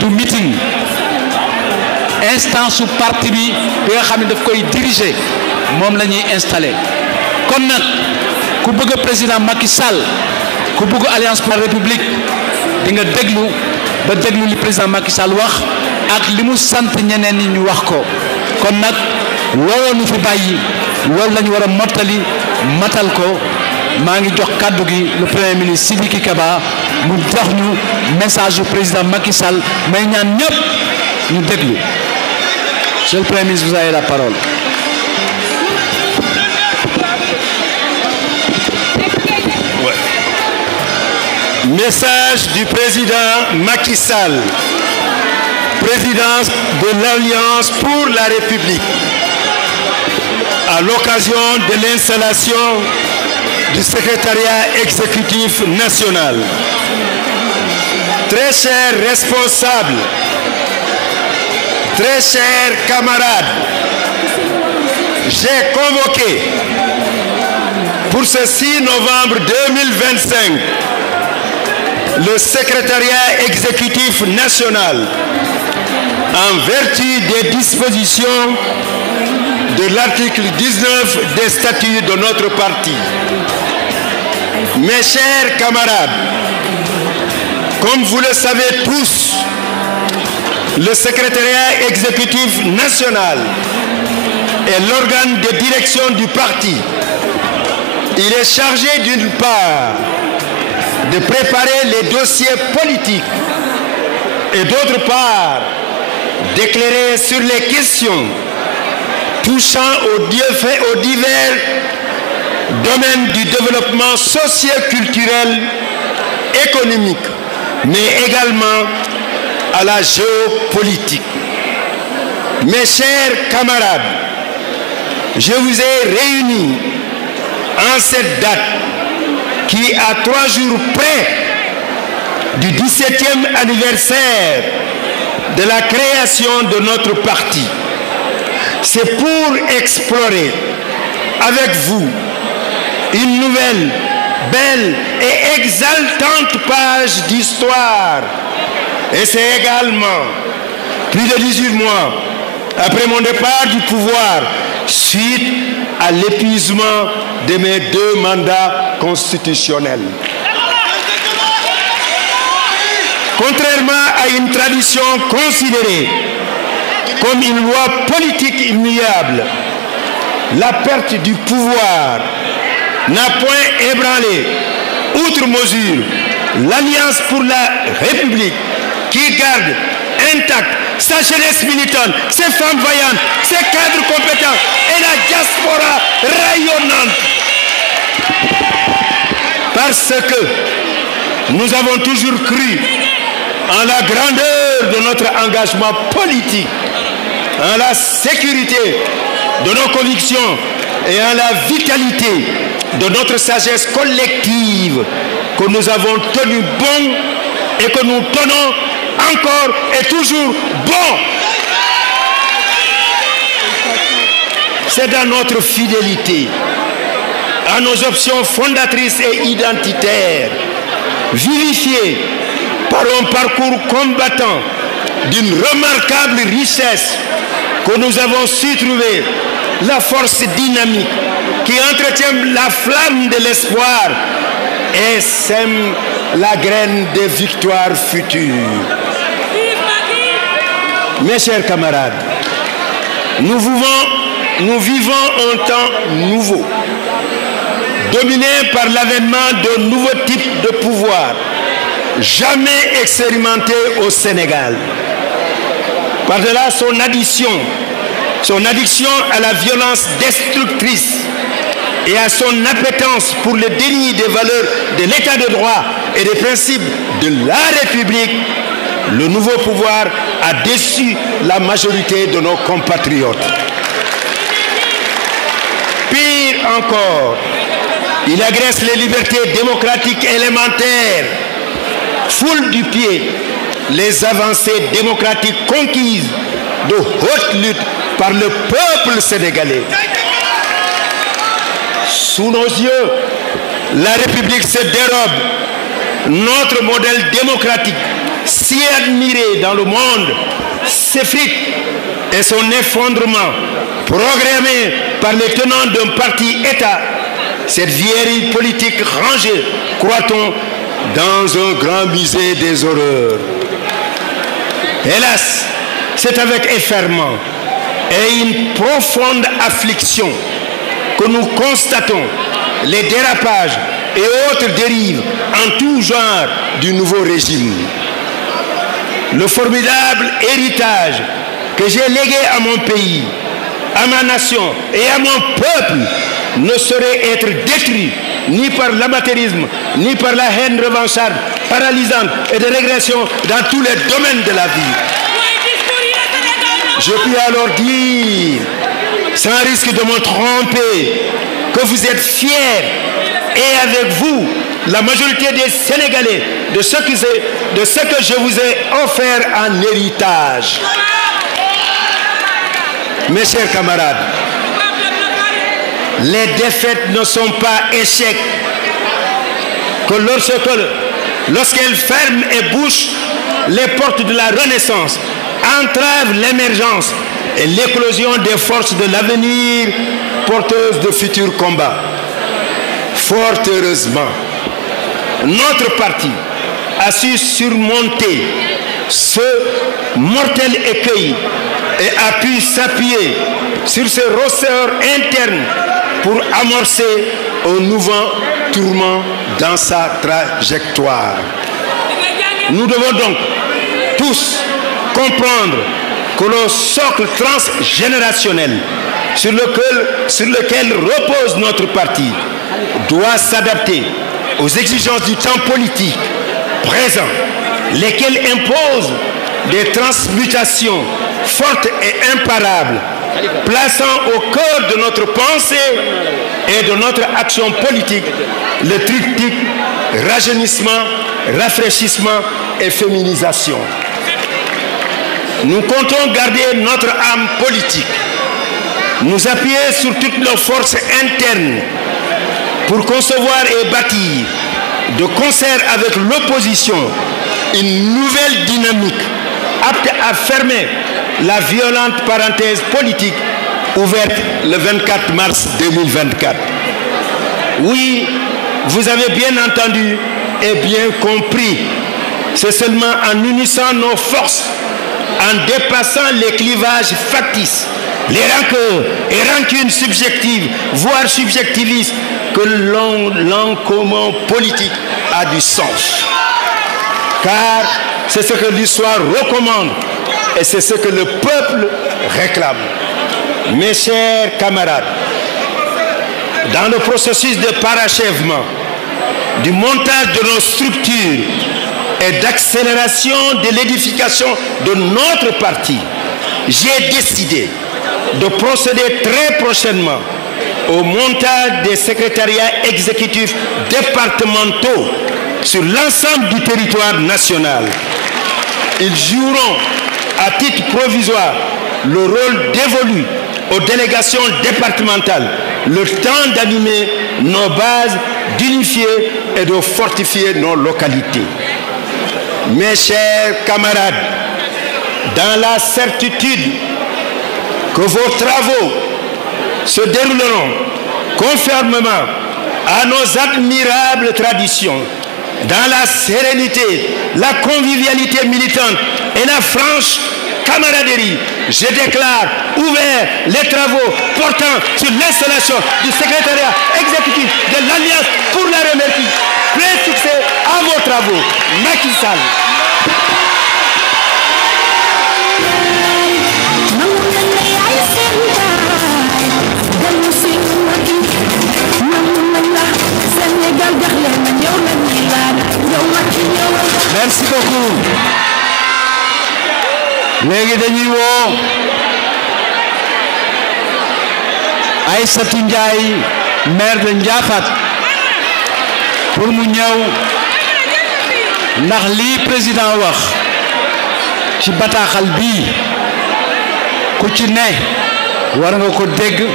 du meeting instance su parti bi nga xam ne daf koy diriger moom la ñuy installer kon nag ku bëgg président Macky Sall ku bëgg alliance pour la république di nga déglu li président Macky Sall wax ak li mu sant ñeneen ñi ñu wax ko kon nag looloo ñu fi bàyyi loolu la ñu war a mottali matal ko maa ngi jox kàddu gi le premier ministre Sidiki Kaba mu jox ñu message du président Macky Sall may ñaan ñëpp ñu déglu monsieur le premier ministre vous avez la parole. Message du président Macky Sall, président de l'Alliance pour la République, à l'occasion de l'installation du secrétariat exécutif national. Très chers responsables, très chers camarades, j'ai convoqué pour ce 6 novembre 2025 le secrétariat exécutif national en vertu des dispositions de l'article 19 des statuts de notre parti. Mes chers camarades, comme vous le savez tous, le secrétariat exécutif national est l'organe de direction du parti. Il est chargé d'une part de préparer les dossiers politiques et d'autre part d'éclairer sur les questions touchant aux divers domaines du développement socio-culturel, économique, mais également à la géopolitique. Mes chers camarades, je vous ai réunis en cette date qui, à 3 jours près du 17e anniversaire de la création de notre parti, c'est pour explorer avec vous une nouvelle, belle et exaltante page d'histoire. Et c'est également plus de 18 mois après mon départ du pouvoir, suite à l'épuisement de mes 2 mandats constitutionnels. Contrairement à une tradition considérée comme une loi politique immuable, la perte du pouvoir n'a point ébranlé, outre mesure, l'Alliance pour la République qui garde intacte sa jeunesse militante, ses femmes vaillantes, ses cadres compétents et la diaspora rayonnante. Parce que nous avons toujours cru en la grandeur de notre engagement politique, en la sécurité de nos convictions et en la vitalité de notre sagesse collective que nous avons tenu bon et que nous tenons encore et toujours bon. C'est dans notre fidélité à nos options fondatrices et identitaires, vivifiées par un parcours combattant d'une remarquable richesse, que nous avons su trouver la force dynamique qui entretient la flamme de l'espoir et sème la graine des victoires futures. Mes chers camarades, nous vivons un temps nouveau, dominé par l'avènement de nouveaux types de pouvoir, jamais expérimentés au Sénégal. Par-delà son addiction à la violence destructrice et à son appétence pour le déni des valeurs de l'état de droit et des principes de la République, le nouveau pouvoir a déçu la majorité de nos compatriotes. Pire encore, il agresse les libertés démocratiques élémentaires, foule du pied les avancées démocratiques conquises de haute lutte par le peuple sénégalais. Sous nos yeux, la République se dérobe. Notre modèle démocratique si admiré dans le monde, s'effrite et son effondrement, programmé par les tenants d'un parti-État, cette vieillerie politique rangée, croit-on, dans un grand musée des horreurs. Hélas, c'est avec effarement et une profonde affliction que nous constatons les dérapages et autres dérives en tout genre du nouveau régime. Le formidable héritage que j'ai légué à mon pays, à ma nation et à mon peuple ne saurait être détruit ni par l'amateurisme, ni par la haine revancharde, paralysante et de régression dans tous les domaines de la vie. Je puis alors dire, sans risque de me tromper, que vous êtes fiers et avec vous, la majorité des Sénégalais, de ce que je vous ai offert en héritage. Mes chers camarades, les défaites ne sont pas échecs que lorsqu'elles ferment et bouchent les portes de la renaissance, entravent l'émergence et l'éclosion des forces de l'avenir porteuses de futurs combats. Fort heureusement, notre parti a su surmonter ce mortel écueil et a pu s'appuyer sur ce ressort interne pour amorcer un nouveau tourment dans sa trajectoire. Nous devons donc tous comprendre que le socle transgénérationnel sur lequel repose notre parti doit s'adapter aux exigences du temps politique présent, lesquelles imposent des transmutations fortes et imparables, plaçant au cœur de notre pensée et de notre action politique le triptyque rajeunissement, rafraîchissement et féminisation. Nous comptons garder notre âme politique, nous appuyer sur toutes nos forces internes pour concevoir et bâtir, de concert avec l'opposition, une nouvelle dynamique apte à fermer la violente parenthèse politique ouverte le 24 mars 2024. Oui, vous avez bien entendu et bien compris. C'est seulement en unissant nos forces, en dépassant les clivages factices, les rancœurs et rancunes subjectives, voire subjectivistes, que l'encomment politique a du sens. Car c'est ce que l'histoire recommande et c'est ce que le peuple réclame. Mes chers camarades, dans le processus de parachèvement, du montage de nos structures et d'accélération de l'édification de notre parti, j'ai décidé de procéder très prochainement au montage des secrétariats exécutifs départementaux sur l'ensemble du territoire national. Ils joueront à titre provisoire le rôle dévolu aux délégations départementales, le temps d'animer nos bases, d'unifier et de fortifier nos localités. Mes chers camarades, dans la certitude que vos travaux se dérouleront conformément à nos admirables traditions, dans la sérénité, la convivialité militante et la franche camaraderie, je déclare ouverts les travaux portant sur l'installation du secrétariat exécutif de l'Alliance pour la République. Plein succès à vos travaux. Macky Sall. Merci beaucoup. léegi dañuy woo Aïssatou Ndiaye maire de Ndiafate pour mu ñëw ndax lii président wax ci bataaxal bii ku ci ne war nga ko dégg.